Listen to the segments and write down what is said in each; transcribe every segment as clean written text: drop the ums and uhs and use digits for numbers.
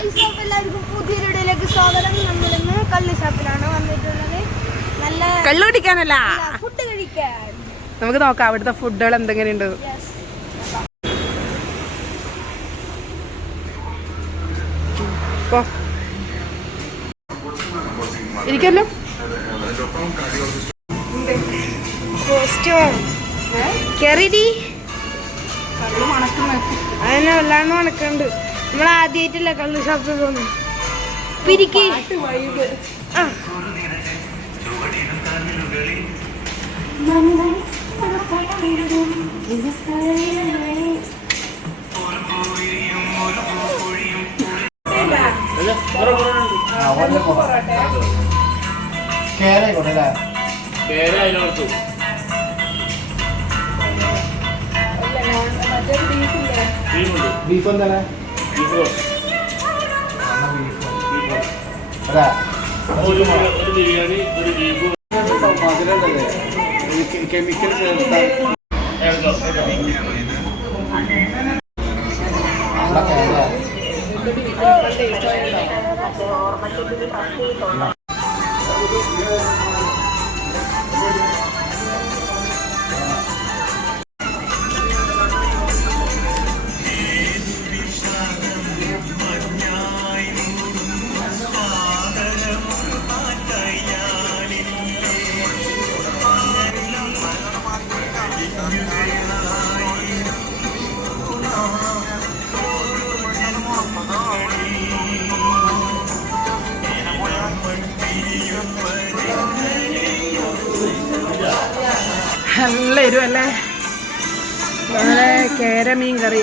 എല്ലാവർക്കും പുതിയൊരു വീഡിയോയിലേക്ക് സ്വാഗതം. നമ്മളിന്ന് കള്ള് ഷാപ്പിലാണ് വന്നിട്ടുള്ളത്. നല്ല കള്ളു കുടിക്കാനല്ല, ഫുഡ് കഴിക്കാൻ. നമുക്ക് നോക്കാം അവിടുത്തെ ഫുഡുകൾ എന്തെങ്ങനെയുണ്ട്. ഇരിക്കല്ലോ. അതിനെ വല്ലാണ്ട് മണക്കുന്നുണ്ട്. നമ്മളാദ്യമായിട്ടില്ല കള്ള് ഷാപ്പിൽ പോകുന്നു. പിരിക്ക് ബീഫ് എന്താണ്? കെമിക്കൽ നല്ല എരിവല്ലേ. നല്ല കേരമീൻ കറി.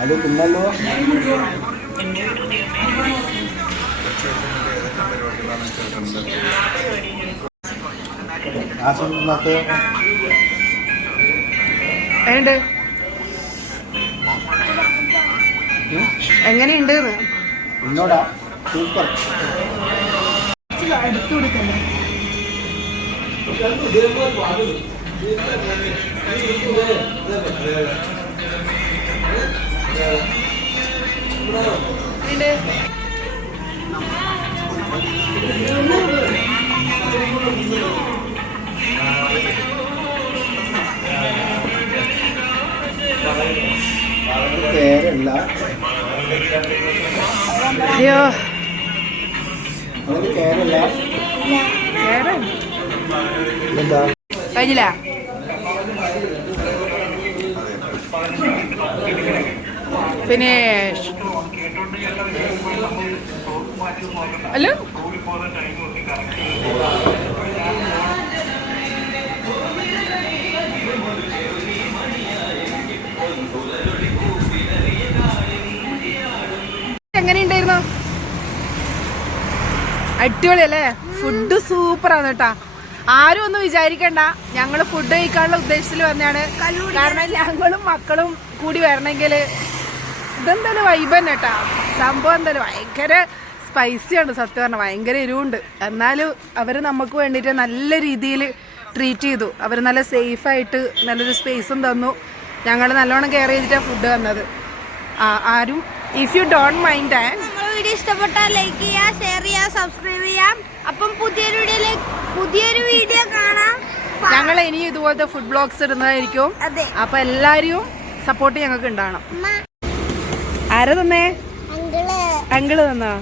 അത് തിന്നല്ലോ. ആ സമയത്ത് എങ്ങനെയുണ്ട് എന്നോടാ സൂപ്പർ. അടുത്ത് കൊടുക്കല്ലേ. കേരള അയ്യോ കേരള എന്താ കഴിഞ്ഞില്ല. പിന്നെ ഹലോ എങ്ങനെയുണ്ടായിരുന്നു? അടിപൊളിയല്ലേ. ഫുഡ് സൂപ്പറാണ് കേട്ടാ. ആരും ഒന്നും വിചാരിക്കണ്ട, ഞങ്ങൾ ഫുഡ് കഴിക്കാനുള്ള ഉദ്ദേശത്തിൽ വന്നതാണ്. കാരണം ഞങ്ങളും മക്കളും കൂടി വരണമെങ്കിൽ ഇതെന്തായാലും വൈബ് തന്നെ കേട്ടാ. സംഭവം എന്തായാലും ഭയങ്കര സ്പൈസിയാണ്. സത്യം പറഞ്ഞാൽ ഭയങ്കര എരിവുണ്ട്. എന്നാലും അവർ നമുക്ക് വേണ്ടിയിട്ട് നല്ല രീതിയിൽ ട്രീറ്റ് ചെയ്തു. അവർ നല്ല സേഫായിട്ട് നല്ലൊരു സ്പേസും തന്നു. ഞങ്ങൾ നല്ലോണം കെയർ ചെയ്തിട്ടാണ് ഫുഡ് തന്നത്. ആരും if you don't mind video ഇഷ്ടപ്പെട്ടാൽ ലൈക്ക് ചെയ്യാം, ഷെയർ ചെയ്യാം, സബ്സ്ക്രൈബ് ചെയ്യാം. അപ്പം പുതിയൊരു വീഡിയോ കാണാം. ഞങ്ങൾ ഇനി ഇതുപോലത്തെ ഫുഡ് ബ്ലോഗ്സ് ഇടുന്നതായിരിക്കും. അപ്പൊ എല്ലാരും സപ്പോർട്ട് ഞങ്ങൾക്ക് ഉണ്ടാവണം. ആരാ തന്നേ? അങ്കിള് തന്നോ?